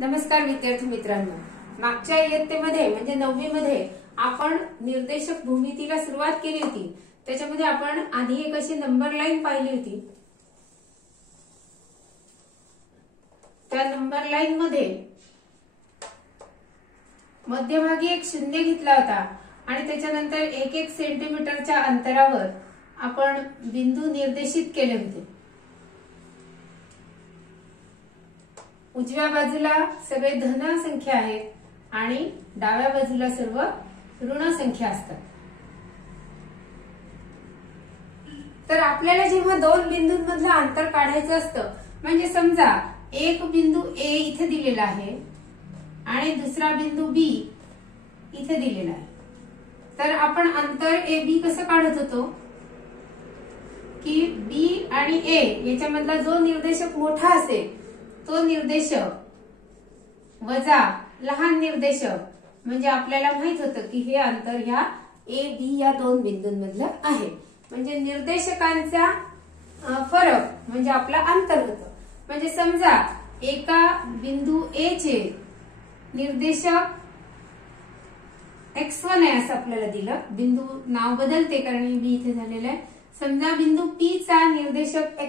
नमस्कार विद्यार्थी मित्रांनो, मागच्या इयत्तेमध्ये म्हणजे 9वी मध्ये आपण निर्देशक भूमितीला सुरुवात केली होती। त्याच्यामध्ये आपण आधी एक अशी नंबर लाईन पाहिली होती। त्या नंबर लाईन मध्ये मध्यभागी एक शून्य घेतला होता आणि त्याच्यानंतर 1-1 सेंटीमीटरच्या अंतरावर आपण बिंदू निर्देशित केले होते। उजव्या बाजूला सगळे धन संख्या आहेत आणि डाव्या बाजूला सर्व ऋण संख्या असतात। तर आपल्याला जेव्हा दोन बिंदूंमधलं अंतर काढायचं असतं, म्हणजे समजा एक बिंदू ए इथे दिलेला आहे आणि दुसरा बिंदू बी इथे दिलेला आहे, तर आपण अंतर ए बी कसं काढत होतो की बी आणि ए याच्यामधला जो निर्देशक मोठा असेल तो निर्देशक वजा लहान निर्देशक, म्हणजे आपल्याला माहित होतं की हे अंतर ह्या ए बी या दोन बिंदूंमधलं आहे। म्हणजे निर्देशकांचा फरक म्हणजे आपला अंतर होतं। म्हणजे समजा एका बिंदू ए चे निर्देशक x1 आहे असं आपल्याला दिलं, बिंदू नाव बदलते कारण बी इथे झालेलं आहे। समजा बिंदू पी चा निर्देशक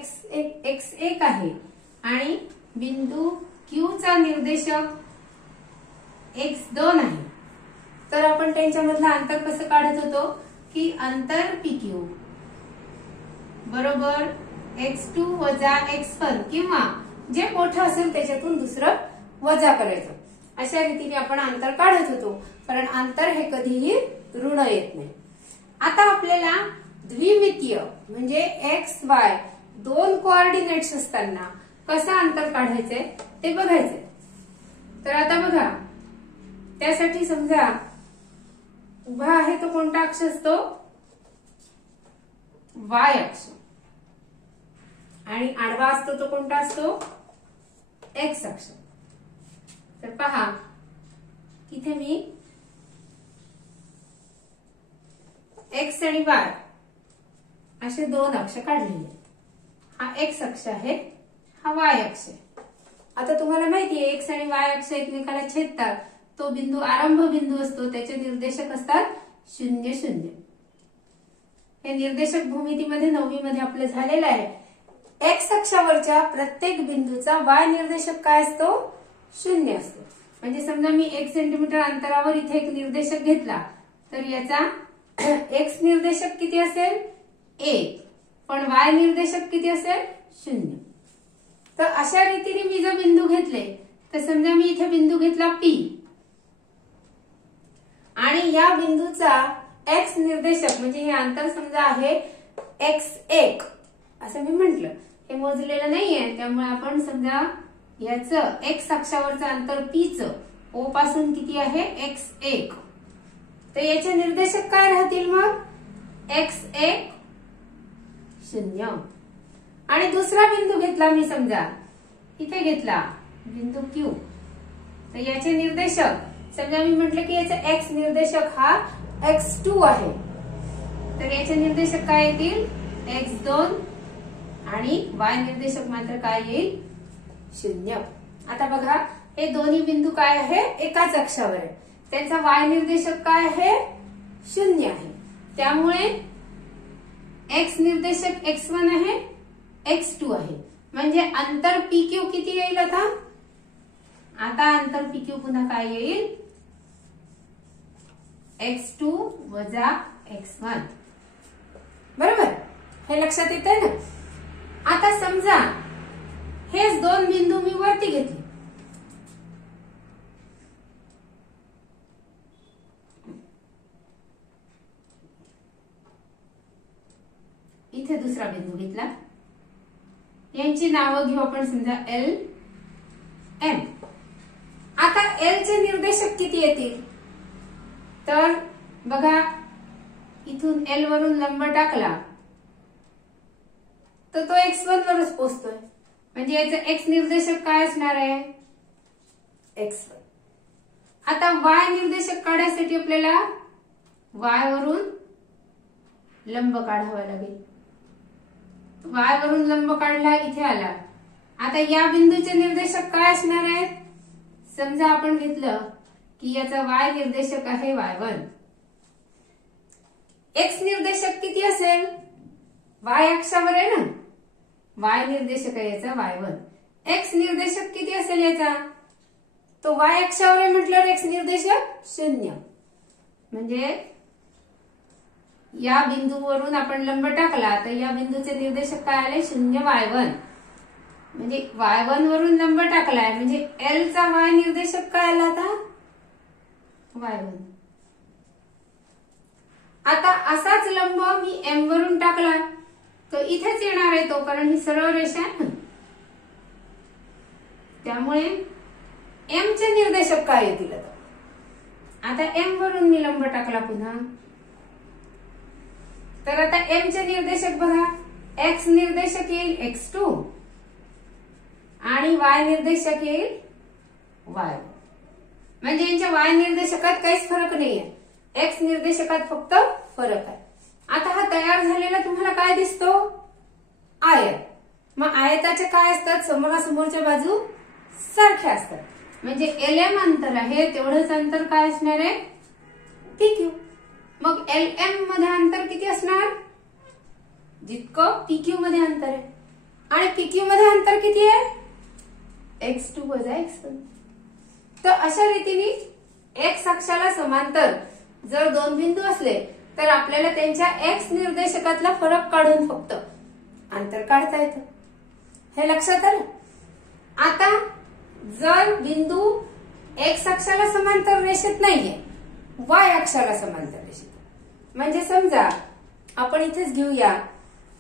x1 आहे आणि बिंदू Q चा निर्देशक x2 आहे, तर आपण त्यांच्यामधलं अंतर कसं काढत होतो की अंतर PQ बरोबर x2 वजा x1, किंवा जे मोठं असेल त्याच्यातून दुसरं वजा करायचं। अशा रीतीने आपण अंतर काढत होतो, कारण अंतर हे कधीही ऋण येत नाही। आता आपल्याला द्विमितीय म्हणजे x y दोन कोऑर्डिनेट्स असताना कसं अंतर काढायचंय ते बघायचंय। तर आता बघा, त्यासाठी समजा उभा आहे तो कोणता अक्ष असतो, y अक्ष, आणि आडवा असतो तो कोणता असतो, x अक्ष। तर पहा इथे मी x आणि y असे दोन अक्ष काढलेले आहेत। हा x अक्ष आहे, हा y अक्ष आहे। आता तुम्हाला माहिती आहे x आणि y अक्ष एकमेकाला छेदतात, तो बिंदू आरंभ बिंदू असतो, त्याचे निर्देशक असतात 0 0। हे निर्देशक भूमितीमध्ये 9वी मध्ये आपलं झालेलं आहे। x अक्षावरच्या प्रत्येक बिंदूचा y निर्देशक काय असतो, 0 असतो। म्हणजे समजा मी 1 सेंटीमीटर अंतरावर इथे एक निर्देशक घेतला, तर याचा x निर्देशक किती असेल 1, पण y निर्देशक किती असेल 0। तर अशा रीतीने मी जर बिंदू घेतले, तर समजा मी इथे बिंदू घेतला P आणि या बिंदूचा x निर्देशक म्हणजे हे अंतर समजा आहे x1 असं मी म्हटलं, हे मोजलेलं नाहीये, त्यामुळे आपण समजा याचं x अक्षावरचं अंतर P चं O पासून किती आहे x1, तर याचे निर्देशक काय राहतील मग x1 0। आणि दुसरा बिंदू घेतला मी, समजा इथे घेतला बिंदू Q, तर याचे निर्देशक समजा मी म्हटलं की याचा x निर्देशक हा x2 आहे, तर याचे निर्देशक काय येतील x2 आणि y निर्देशक मात्र काय येईल 0। आता बघा हे दोन्ही बिंदू काय आहे, एकाच अक्षावर आहे, त्यांचा y निर्देशक काय आहे 0 आहे, त्यामुळे x निर्देशक x1 आहे, x2 आहे। म्हणजे अंतर PQ किती येईल आता अंतर PQ पुन्हा काय येईल x2 वजा x1, बरोबर, हे लक्षात येतंय ना। आता समजा हेच दोन बिंदू मी वरती घेतले, इथे दुसरा बिंदू घेतला, यांची नावं घेऊ आपण, समजा L M। आता L चे निर्देशक किती येतील, तर बघा इथून L वरून लंब टाकला तर तो x1 वरच पोहोचतोय, म्हणजे याचं x निर्देशक काय असणार आहे x1। आता y निर्देशक काढण्यासाठी आपल्याला y वरून लंब काढावा लागेल, y वरून लंब काढला इथे आला, आता या बिंदूचे निर्देशक काय असणार आहेत समजा आपण घेतलं की याचा y निर्देशक आहे y1, x निर्देशक किती असेल, y अक्षावर आहे ना, y निर्देशक आहे याचा y1, x निर्देशक किती असेल याचा, तो y अक्षावर आहे म्हटल्यावर x निर्देशक 0. म्हणजे या बिंदूवरून आपण लंब टाकला तर या बिंदूचे निर्देशक काय आले, 0 y1. म्हणजे y1 वरून लंब टाकलाय म्हणजे L चा y निर्देशक काय आला आता, y1. आता असाच लंब मी M वरून टाकला तर इथेच येणार आहे तो, कारण ही सरळ रेषा आहे. त्यामुळे M चे निर्देशक काय येतील आता M वरून मी लंब टाकला पुन्हा, तर आता M चे निर्देशक बघा, X निर्देशक येईल x2 आणि Y निर्देशक येईल y. म्हणजे यांच्या Y निर्देशकात काहीच फरक नाहीये, X निर्देशकात फक्त फरक आहे. आता हा तयार झालेला तुम्हाला काय दिसतो, आयत. मग आयताचे काय असतात, समोरासमोरच्या बाजू सारख्या असतात. म्हणजे LM अंतर आहे तेवढंच अंतर काय असणार आहे, PQ. मग LM मध्ये अंतर किती असणार, जितकं PQ मध्ये अंतर आहे. आणि PQ मध्ये अंतर किती आहे, x2 वजा x1. तर अशा रीतीने x अक्षाला समांतर जर दोन बिंदू असले तर आपल्याला त्यांच्या x निर्देशकातला फरक काढून फक्त अंतर काढता येतं. हे लक्षात आलं. आता जर बिंदू x अक्षाला समांतर रेषेत नाहीये, y अक्षाला समांतर रेषेत, म्हणजे समजा आपण इथेच घेऊया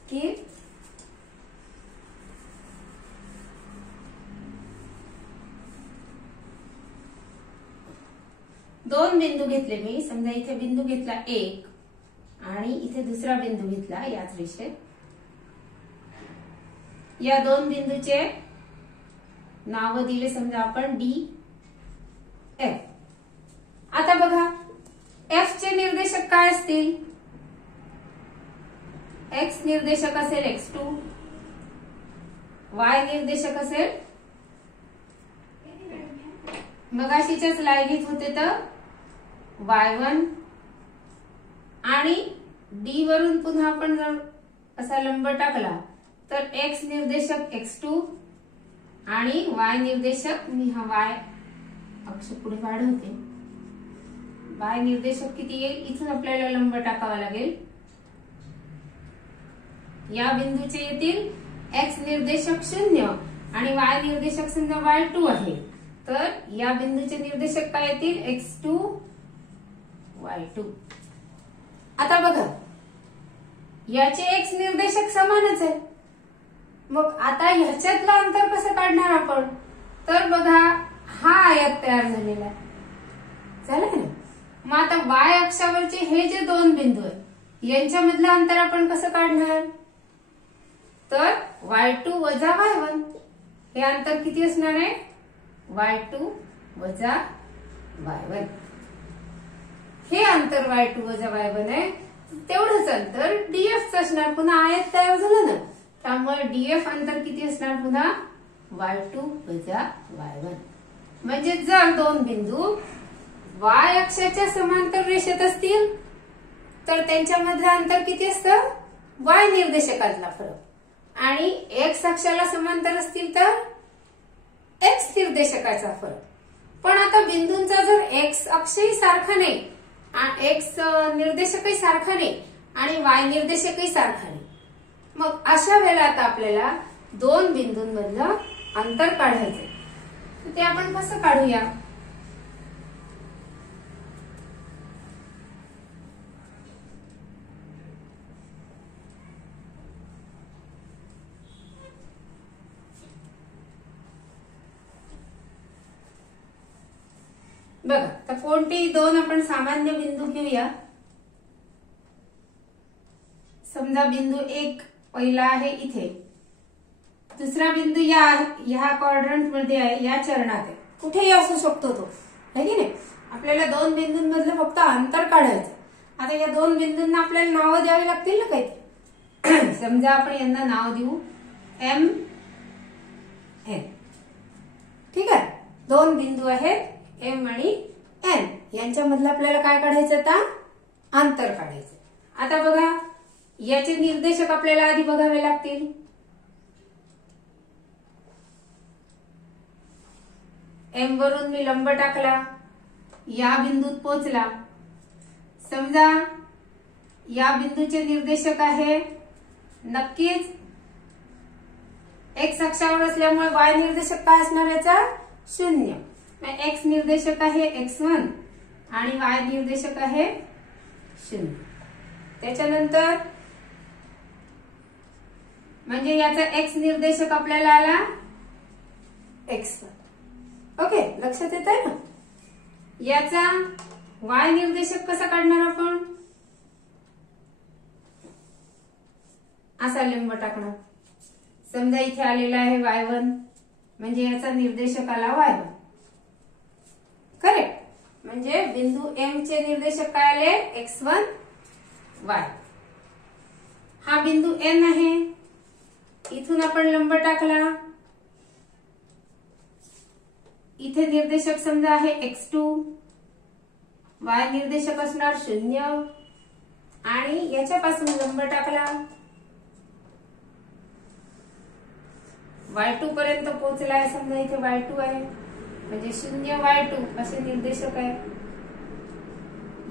की दोन बिंदू घेतले मी, समजा इथे बिंदू घेतला 1 आणि इथे दुसरा बिंदू घेतला याच रेषेत. या दोन बिंदूचे नाव दिले समजा आपण D, F. आता बघा F चे निर्देशक काय असतील, X निर्देशक असेल x2, Y निर्देशक असेल, मगाशीच्याच लाईनीत होते तर y1, आणि D वरून पुन्हा आपण जर असा लंब टाकला तर X निर्देशक x2 आणि Y निर्देशक, मी हा Y अक्ष पुढे वाढवते, Y निर्देशक किती येईल, इथून आपल्याला लंब टाकावा लागेल. या बिंदूचे येतील X निर्देशक 0 आणि Y निर्देशक समजा y2 आहे, तर या बिंदूचे निर्देशक काय येतील, x2 y2. आता बघा याचे x निर्देशक समानच आहे, मग आता ह्याच्यातलं अंतर कसं काढणार आपण, तर बघा हा आयत तयार झालेला आहे, झालं ना. मग आता y अक्षावरचे हे जे दोन बिंदू आहेत यांच्यामधलं अंतर आपण कसं काढणार, तर y2 वजा y1. हे अंतर किती असणार आहे, y2 वजा y1. हे अंतर y2 वजा y1 आहे, तेवढंच अंतर df असणार. पुन्हा आयत तयार झालं ना, त्यामुळे df अंतर किती असणार पुन्हा, y2 वजा y1. म्हणजे जर दोन बिंदू y अक्षाच्या समांतर रेषेत असतील तर त्यांच्यामधलं अंतर किती असतं, y निर्देशकातला फरक, आणि x अक्षाला समांतर असतील तर x निर्देशकाचा फरक. पण आता बिंदूंचा जर x अक्षही सारखा नाही, x निर्देशकही सारखा नाही आणि y निर्देशकही सारखा नाही, मग अशा वेळेला आता आपल्याला दोन बिंदूंमधलं अंतर काढायचंय. ते आपण कसं काढूया, बघा. तर कोणतेही दोन आपण सामान्य बिंदू घेऊया. समजा बिंदू 1 पहिला आहे इथे, दुसरा बिंदू या क्वाड्रंट मध्ये आहे, या चरणात आहे, कुठेही असू शकतो तो, है की नाही. आपल्याला दोन बिंदूंमधलं फक्त अंतर काढायचं. आता या दोन बिंदूंना आपल्याला नावं द्यावी लागतील ना काही. समजा आपण यांना नाव देऊ M N. ठीक आहे, दोन बिंदू आहेत एम आणि एन, यांच्यामधलं आपल्याला काय काढायचं आता? अंतर काढायचं. आता बघा, याचे निर्देशक आपल्याला आधी बघावे लागतील. एम वरून मी लंब टाकला, या बिंदूत पोहोचला. समजा या बिंदूचे निर्देशक आहे नक्कीच एक्स अक्षावर असल्यामुळे वाय निर्देशक काय असणार याचा? 0. एक्स निर्देशक आहे x1 आणि वाय निर्देशक आहे 0. त्याच्यानंतर म्हणजे याचा एक्स निर्देशक आपल्याला आला x1. ओके, लक्षात येत आहे ना? याचा वाय निर्देशक कसा काढणार आपण? असा लिंब टाकणार. समजा इथे आलेला आहे y1, म्हणजे याचा निर्देशक आला y1. करेक्ट. म्हणजे बिंदू एम चे निर्देशक काय आले? x1 y. हा बिंदू n आहे, इथून आपण लंब टाकला. इथे निर्देशक समजा आहे x2, y निर्देशक असणार 0 आणि याच्यापासून लंब टाकला. y2 पर्यंत पोहोचलाय. समजा इथे y2 आहे, म्हणजे 0 y2 असे निर्देशक आहे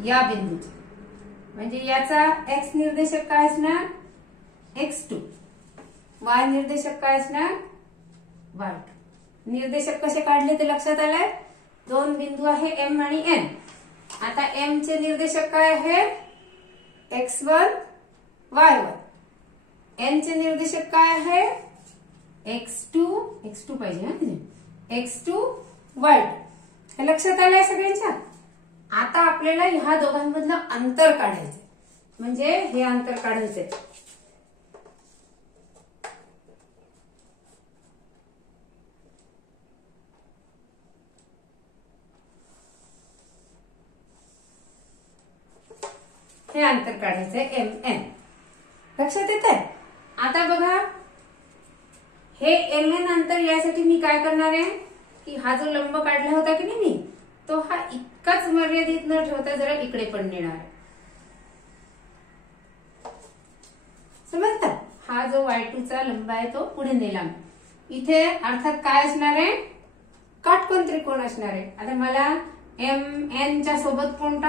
या बिंदूचे. म्हणजे याचा x निर्देशक काय असणार? x2. y निर्देशक काय असणार? y2. निर्देशक कसे काढले ते लक्षात आलंय? दोन बिंदू आहे m आणि n. आता m चे निर्देशक काय आहे? x1 y1. n चे निर्देशक काय आहे? x2 पाहिजे म्हणजे x2 y2. हे लक्षात आलंय सगळ्यांच्या? आता आपल्याला ह्या दोघांमधलं अंतर काढायचं, म्हणजे हे अंतर काढायचंय. हे अंतर काढायचंय mn. लक्षात येत आहे? आता बघा, हे mn अंतर यासाठी मी काय करणार आहे की हा जो लंब काढला होता की नाही मी, तो हा इतकाच मर्यादित न ठेवता जरा इकडे पण नेणार आहे. समजतं? हा जो y2 चा लंब आहे तो पुढे नेला. इथे अर्थात काय असणार आहे? काटकोन त्रिकोण असणार आहे. आता मला mn च्या सोबत कोणता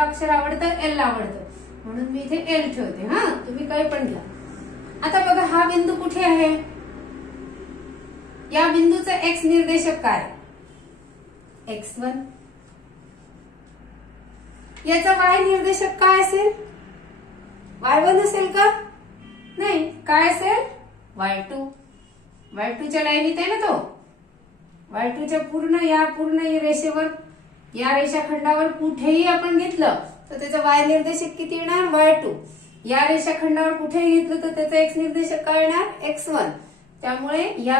अक्षर आवडतं? l आवडतं, म्हणून मी इथे l ठेवते. हा, तुम्ही काही पण घ्या. आता बघा, हा बिंदू कुठे आहे? या बिंदूचा x निर्देशक काय? x1. याचा y निर्देशक काय असेल? y1 असेल का? नाही, काय असेल? y2. y2 च्या लाईनीत आहे ना तो. y2 च्या पूर्ण रेषेवर, या रेषाखंडावर कुठेही आपण घेतलं तर त्याचा y निर्देशक किती येणार? y2. या रेषाखंडावर कुठेही घेतलं तर त्याचा x निर्देशक काय येणार? x1. त्यामुळे या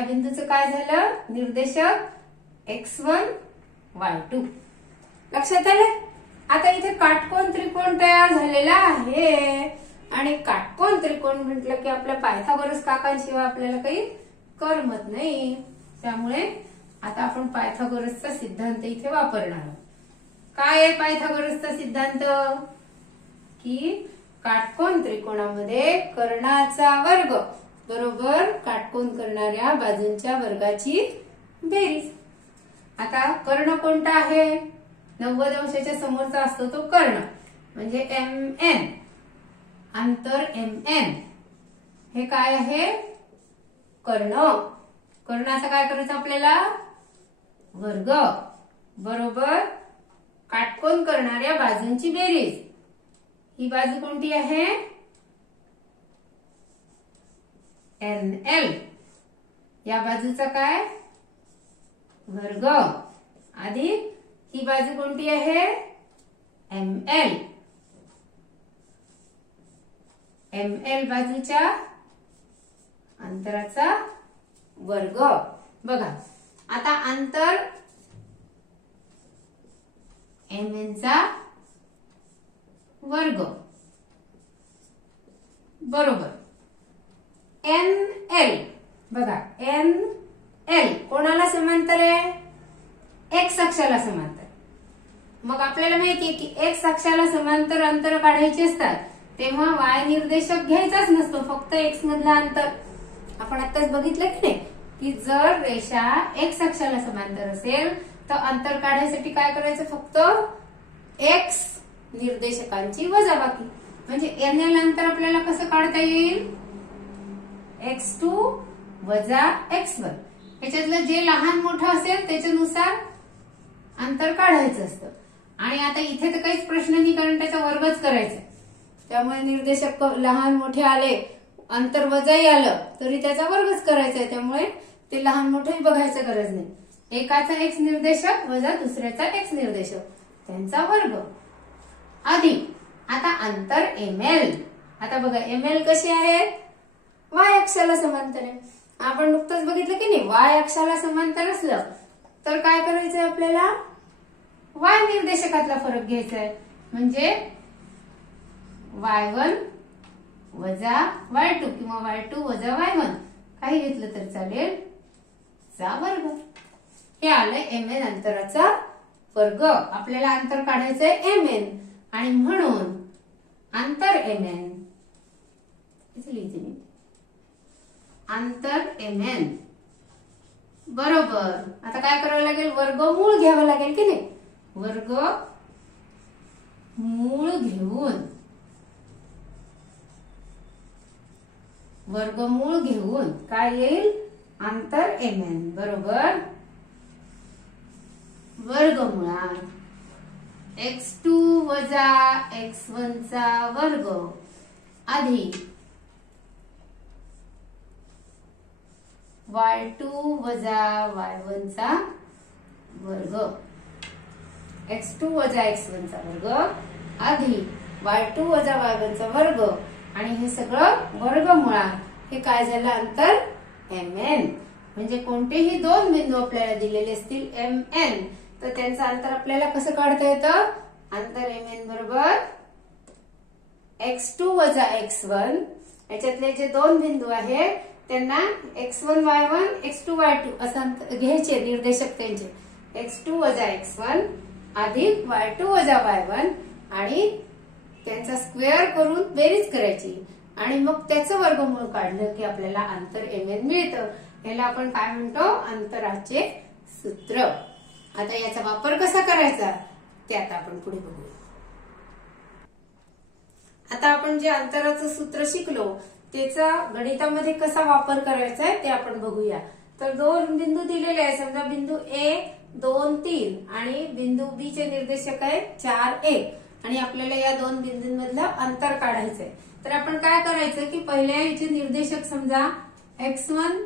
बिंदूचं काय झालं? निर्देशक x1 y2. लक्षात आलं? आता इथे काटकोन त्रिकोण तयार झालेला आहे आणि काटकोन त्रिकोण म्हटलं की आपल्या पायथागोरस काकांशिवाय आपल्याला काही करमत नाही. त्यामुळे आता आपण पायथागोरसचा सिद्धांत इथे वापरणार आहोत. काय आहे पायथागोरसचा सिद्धांत? की काटकोन त्रिकोणामध्ये कर्णाचा वर्ग बरोबर काटकोन करणाऱ्या बाजूंच्या वर्गाची बेरीज. आता कर्ण कोणता आहे? 90 अंशाच्या समोरचा असतो तो कर्ण, म्हणजे mn. अंतर mn हे काय आहे? कर्ण. कर्णाचा काय करायचं आपल्याला? वर्ग बरोबर काटकोन करणाऱ्या बाजूंची बेरीज. ही बाजू कोणती आहे? nl. या बाजूचा काय? वर्ग अधिक ही बाजू कोणती आहे? ml. ml बाजूच्या अंतराचा वर्ग. बघा, आता अंतर mn चा वर्ग बरोबर nl. बघा एन एल कोणाला समांतर आहे? एक्स अक्षाला समांतर. मग आपल्याला माहितीये की एक्स अक्षाला समांतर अंतर काढायचे असतात तेव्हा वाय निर्देशक घ्यायचाच नसतो, फक्त एक्स मधला अंतर. आपण आताच बघितलं की नाही की जर रेषा एक्स अक्षाला समांतर असेल तर अंतर काढायसाठी काय करायचं? फक्त एक्स निर्देशकांची वजाबाकी. म्हणजे एन एल अंतर आपल्याला कसं काढता येईल? x2 वजा x1. याच्यातलं जे लहान मोठं असेल त्याच्यानुसार अंतर काढायचं असतं. आणि आता इथे तर काहीच प्रश्न नाही कारण त्याचा वर्गच करायचा. त्यामुळे निर्देशक लहान मोठे आले, अंतर वजाही आलं तरी त्याचा वर्गच करायचा आहे. त्यामुळे ते लहान मोठेही बघायचं गरज नाही. एकाचा एक्स निर्देशक वजा दुसऱ्याचा एक्स निर्देशक त्यांचा वर्ग अधिक आता अंतर ml. आता बघा ml कसे आहेत? वाय अक्षाला समांतर आहे. आपण नुकतंच बघितलं की नाही वाय अक्षाला समांतर असलं तर काय करायचंय आपल्याला? वाय निर्देशकातला फरक घ्यायचा आहे. म्हणजे y1 वजा y2 किंवा y2 वजा y1 काही घेतलं तर चालेल चा वर्ग. हे आलंय mn अंतराचा वर्ग. आपल्याला अंतर काढायचंय mn आणि म्हणून अंतर mn लिहिते मी. अंतर mn बरोबर आता काय करावं लागेल? वर्गमूळ घ्यावं लागेल की नाही? वर्गमूळ घेऊन काय येईल? अंतर mn बरोबर वर्गमुळात x2 वजा x1 चा वर्ग अधिक y2 वजा y1 चा वर्ग. x2 वजा x1 चा वर्ग अधिक y2 वजा y1 चा वर्ग आणि हे सगळं वर्गमुळात हे काय झालं? अंतर mn. म्हणजे कोणतेही दोन बिंदू आपल्याला दिलेले असतील mn तर त्यांचं अंतर आपल्याला कसं काढता येतं? अंतर mn बरोबर x2 वजा x1. याच्यातले जे दोन बिंदू आहेत त्यांना x1 y1 x2 y2 असं घ्यायचे निर्देशक त्यांचे. x2 वजा x1 अधिक y2 वजा y1 आणि त्यांचा स्क्वेअर करून बेरीज करायची आणि मग त्याचं वर्गमूळ काढलं की आपल्याला अंतर mn मिळतं. याला आपण काय म्हणतो? अंतराचे सूत्र. आता याचा वापर कसा करायचा ते आता आपण पुढे बघूया. आता आपण जे अंतराचं सूत्र शिकलो त्याचा गणितामध्ये कसा वापर करायचा आहे ते आपण बघूया. तर दोन बिंदू दिलेले आहे. समजा बिंदू A 2 3 आणि बिंदू B चे निर्देशक आहे 4 1 आणि आपल्याला या दोन बिंदूंमधलं अंतर काढायचं आहे. तर आपण काय करायचं की पहिल्या याचे निर्देशक समजा x1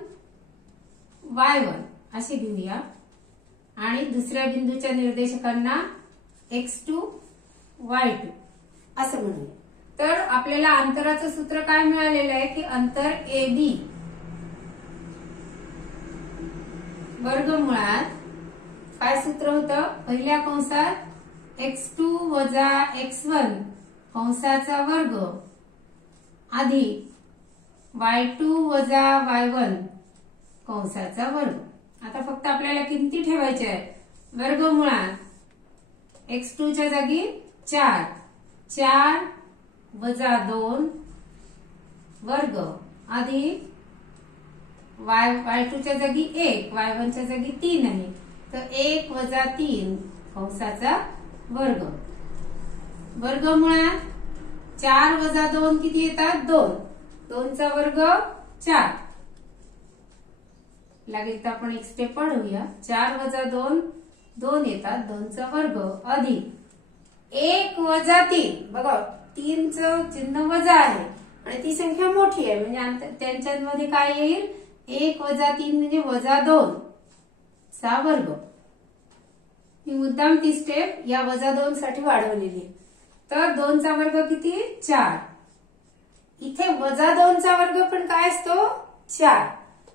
y1 असे घेऊया आणि दुसऱ्या बिंदूच्या निर्देशकांना x2 y2 असं म्हणूया. तर आपल्याला अंतराचं सूत्र काय मिळालेलं आहे की अंतर AB वर्गमुळात काय सूत्र होतं? पहिल्या कंसात x2 वजा x1 कंसाचा वर्ग अधिक y2 वजा y1 कंसाचा वर्ग. आता फक्त आपल्याला किमती ठेवायच्या आहेत. वर्गमुळात x2 च्या जागी 4 4 वजा 2 वर्ग अधिक y2 च्या जागी 1 y1 च्या जागी 3 आहे तर 1 वजा 3 कंसाचा वर्ग. वर्गमुळात 4 वजा 2 किती येतात? 2. 2 चा वर्ग 4. लागेल तर आपण एक स्टेप वाढवूया. 4 वजा 2 2 येतात. 2 चा वर्ग अधिक 1 वजा 3. बघा 3 चं चिन्ह वजा आहे आणि ती संख्या मोठी आहे म्हणजे त्यांच्यामध्ये काय येईल? 1 वजा 3 म्हणजे वजा 2 चा वर्ग. मी मुद्दाम ती स्टेप या वजा 2 साठी वाढवलेली आहे. तर 2 चा वर्ग किती? 4. इथे वजा 2 चा वर्ग पण काय असतो? 4.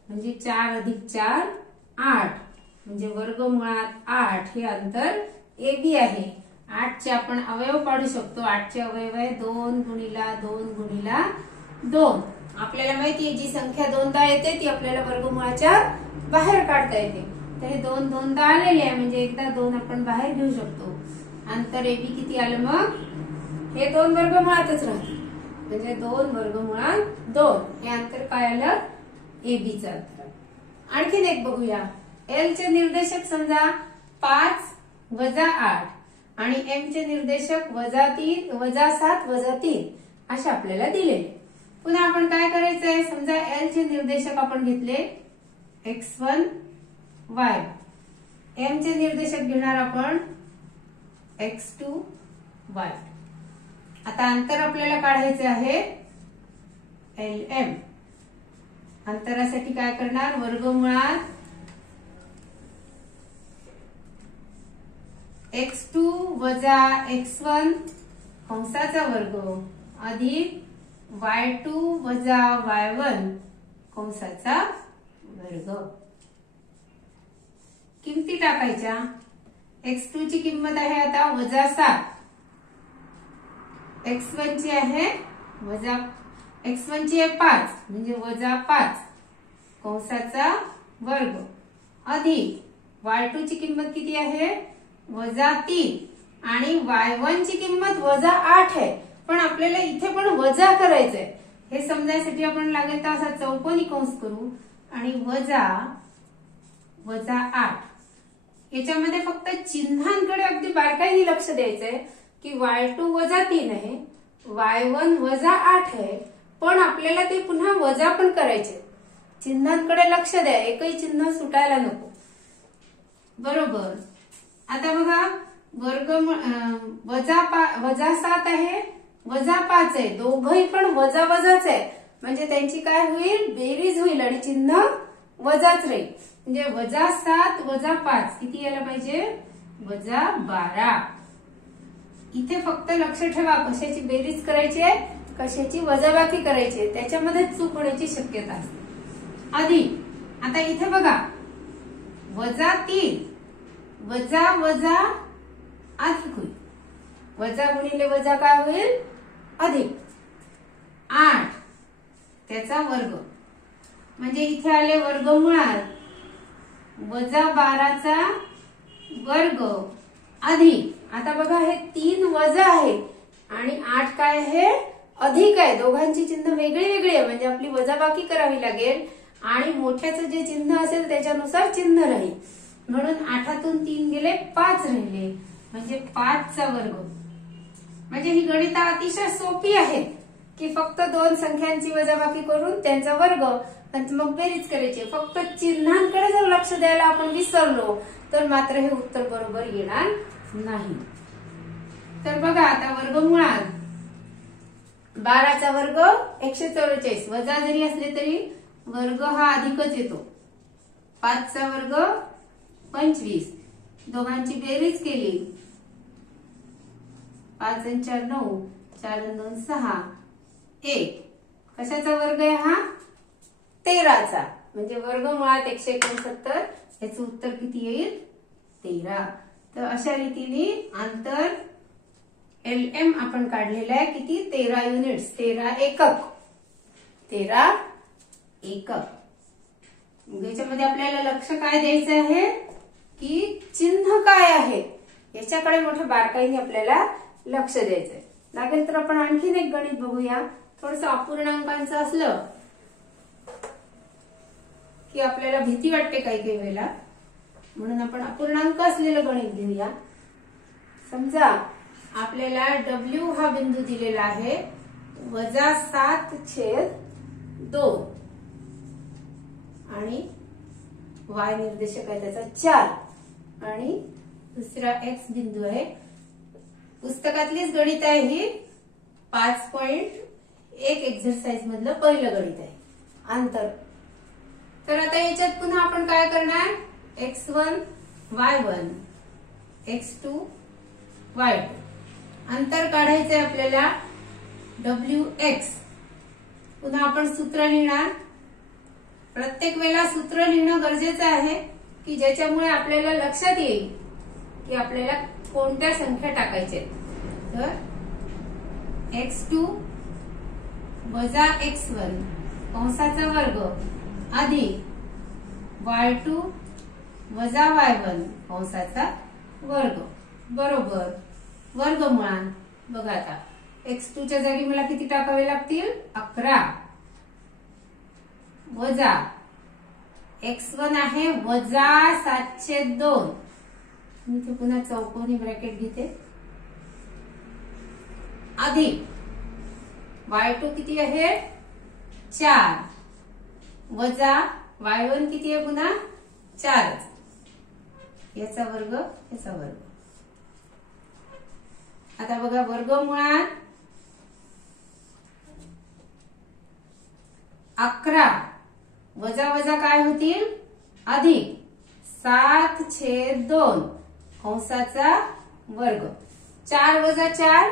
म्हणजे 4 अधिक 4 8 म्हणजे वर्गमुळात 8 हे अंतर AB आहे. 8 चे आपण अवयव पाडू शकतो. 8 चे अवयव आहे 2 गुणिला 2 गुणिला 2 आपल्याला माहितीये जी संख्या दोनदा येते ती आपल्याला वर्गमुळाच्या बाहेर काढता येते. तर हे दोन दोनदा आलेले आहे म्हणजे एकदा 2 आपण बाहेर घेऊ शकतो. अंतर एबी किती आलं मग? हे 2 वर्गमुळातच राहते म्हणजे 2 वर्गमुळात 2 हे अंतर काय आलं? एबीचं अंतर. आणखीन एक बघूया. एल चे निर्देशक समजा 5 वजा 8 आणि एम चे निर्देशक -3 -7 -3 असे आपल्याला दिलेले. पुन्हा आपण काय करायचंय? समजा एल चे निर्देशक आपण घेतले x1 y, एम चे निर्देशक घेणार आपण x2 y. आता अंतर आपल्याला काढायचे आहे LM. अंतरासाठी काय करणार? वर्गमुळात x2 वजा x1 कंसाचा वर्ग अधिक y2 वजा y1 कंसाचा वर्ग. किमती टाकायच्या. x2 ची किंमत आहे आता -7, x1 ची आहे x1 ची आहे 5 म्हणजे -5 कंसाचा वर्ग अधिक y2 ची किंमत किती आहे? -3 आणि y1 ची किंमत -8 आहे. पण आपल्याला इथे पण वजा करायचंय. हे समजायसाठी आपण लागेल तर असा चौकोनी कंस करू आणि -8. याच्यामध्ये फक्त चिन्हांकडे अगदी बारकाईने लक्ष द्यायचंय की y2 -3 आहे, y1 -8 आहे. पण आपल्याला ते पुन्हा वजा पण करायचे. चिन्हांकडे लक्ष द्या, एकही चिन्ह सुटायला नको. बरोबर. आता बघा वर्ग -7 आहे -5 आहे, दोघही पण वजाच आहे म्हणजे त्यांची काय होईल? बेरीज होईल आणि चिन्ह वजाच राहील. म्हणजे -7 -5 किती यायला पाहिजे? -12. इथे फक्त लक्ष ठेवा कशाची बेरीज करायची आहे, कशाची वजाबाकी करायची आहे, त्याच्यामध्ये चूक होण्याची शक्यता असते. अधिक आता इथे बघा -3 वजा वजा अधिक होईल. वजा गुणिले वजा काय होईल? अधिक. 8 त्याचा वर्ग म्हणजे इथे आले वर्गमुळात -12चा वर्ग अधिक. आता बघा हे 3 वजा आहे आणि 8 काय आहे? अधिक आहे. दोघांची चिन्ह वेगळी वेगळी आहे म्हणजे आपली वजाबाकी करावी लागेल आणि मोठ्याचं जे चिन्ह असेल त्याच्यानुसार चिन्ह राहील. म्हणून 8तून 3 गेले 5 राहिले म्हणजे 5चा वर्ग. म्हणजे ही गणित अतिशय सोपी आहे की फक्त 2 संख्यांची वजाबाकी करून त्यांचा वर्ग मग बेरीज करायची. फक्त चिन्हांकडे जर लक्ष द्यायला आपण विसरलो तर मात्र हे उत्तर बरोबर येणार नाही. तर बघा आता वर्गमुळात 12चा वर्ग 144 वजा जरी असले तरी वर्ग हा अधिकच येतो. 5चा वर्ग 25 दोघांची बेरीज केली 5 आणि 4 9 4 आणि 2 6 1. कशाचा वर्ग आहे हा? 13चा. म्हणजे वर्गमुळात 169 याचं उत्तर किती येईल? 13. तर अशा रीतीने अंतर LM आपण काढलेलं आहे किती? 13 युनिट्स, 13 एकक. 13 एकक. याच्यामध्ये आपल्याला लक्ष काय द्यायचं आहे की चिन्ह काय आहे याच्याकडे मोठ्या बारकाईने आपल्याला लक्ष द्यायचंय. लागेल तर आपण आणखीन एक गणित बघूया. थोडस अपूर्णांकांचं असलं की आपल्याला भीती वाटते काही काही वेळेला, म्हणून आपण अपूर्णांक असलेलं गणित घेऊया. समजा आपल्याला W हा बिंदू दिलेला आहे -7/2 आणि Y निर्देशक आहे त्याचा 4 आणि दुसरा X बिंदू आहे. पुस्तकातलीच गणित आहे ही. 5.1 एक्झरसाइज मधलं पहिलं गणित आहे अंतर. तर आता याच्यात पुन्हा आपण काय करणार? x1 y1 x2 y2 अंतर काढायचंय आपल्याला wx. पुन्हा आपण सूत्र लिहिणार. प्रत्येक वेळेला सूत्र लिहिणं गरजेचं आहे की ज्याच्यामुळे आपल्याला लक्षात येईल की आपल्याला कोणत्या संख्या टाकायच्या. तर x2 वजा x1 कंसाचा वर्ग अधिक y2 वजा y1 कंसाचा वर्ग बरोबर वर्गमुळात. बघा आता x2 च्या जागी मला किती टाकावे लागतील 11 वजा x1 आहे वजा 702. मी ते पुन्हा चौकोनी ब्रॅकेट घेते अधिक y2 किती आहे 4 वजा y1 किती आहे पुन्हा 4 याचा वर्ग याचा वर्ग. आता बघा वर्गमुळात 11 वजा वजा काय होतील अधिक 7/2 कंसाचा वर्ग. 4 वजा 4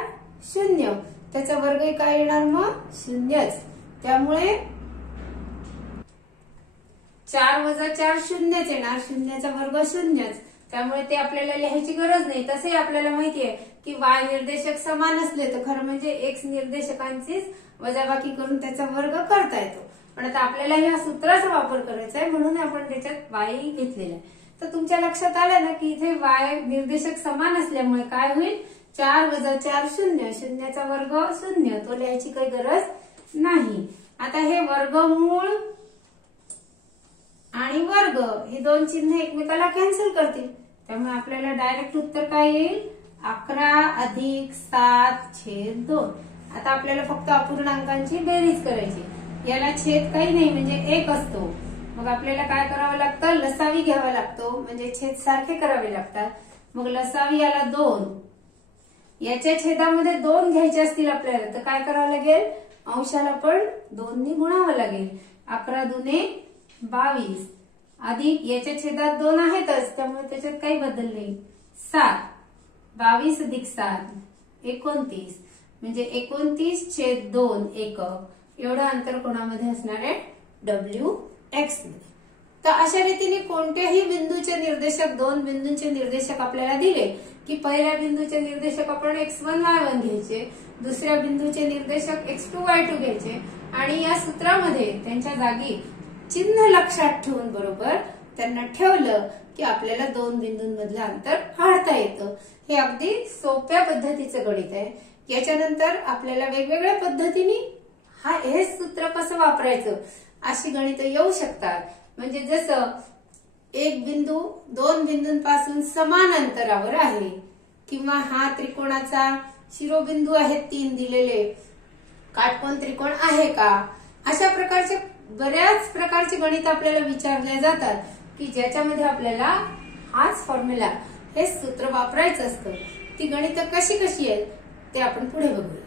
0 त्याचा वर्ग काय येणार मग 0च. त्यामुळे 4 वजा 4 0च येणार. 0चा वर्ग 0च. त्यामुळे ते आपल्याला लिहायची गरज नाही. तसे आपल्याला माहितीये की y निर्देशक समान असले तर खरं म्हणजे x निर्देशकांचीच वजाबाकी करून त्याचा वर्ग करता येतो. पण आता आपल्याला या सूत्राचा वापर करायचा आहे म्हणून आपण त्याच्यात y घेतलेला आहे. तर तुमच्या लक्षात आलं ना की इथे y निर्देशक समान असल्यामुळे काय होईल 4 वजा 4 0 0चा वर्ग 0 तो लिहायची काही गरज नाही. आता हे वर्गमूळ आणि वर्ग हे दोन चिन्ह एकमेकाला कॅन्सल करतील. त्यामुळे आपल्याला डायरेक्ट उत्तर काय येईल 11 अधिक 7/2. आता आपल्याला फक्त अपूर्णांकांची बेरीज करायची. याला छेद काही नाही म्हणजे 1 असतो. मग आपल्याला काय करावं लागतं लसावी घ्यावा लागतो म्हणजे छेद सारखे करावे लागतात. मग लसावी याला 2 याच्या छेदामध्ये 2 घ्यायचे असतील आपल्याला तर काय करावं लागेल अंशाला पण 2 ने गुणावं लागेल. 11 दुने 22 अधिक याच्या छेदात 2 आहेतच त्यामुळे त्याच्यात काही बदल नाही 7 22 अधिक 7 29 म्हणजे 29/2 एकक एवढं अंतर कोणामध्ये असणार आहे WX मध्ये. तर अशा रीतीने कोणत्याही बिंदूचे निर्देशक दोन बिंदूंचे निर्देशक आपल्याला दिले की पहिल्या बिंदूचे निर्देशक आपण x1 y1 घ्यायचे दुसऱ्या बिंदूचे निर्देशक x2 y2 घ्यायचे आणि या सूत्रामध्ये त्यांच्या जागी चिन्ह लक्षात ठेवून बरोबर त्यांना ठेवलं की आपल्याला दोन बिंदूंमधलं अंतर काढता येतं. हे अगदी सोप्या पद्धतीचं गणित आहे. याच्यानंतर आपल्याला वेगवेगळ्या पद्धतीने हे सूत्र कसं वापरायचं अशी गणित येऊ शकतात. म्हणजे जसं एक बिंदू दोन बिंदूंपासून समान अंतरावर आहे किंवा हा त्रिकोणाचा शिरोबिंदू आहेत 3 दिलेले काटकोन त्रिकोण आहे का अशा प्रकारचे बऱ्याच प्रकारचे गणित आपल्याला विचारले जातात की ज्याच्यामध्ये आपल्याला हाच फॉर्म्युला हे सूत्र वापरायचं असतं. ती गणित कशी आहेत ते आपण पुढे बघूया.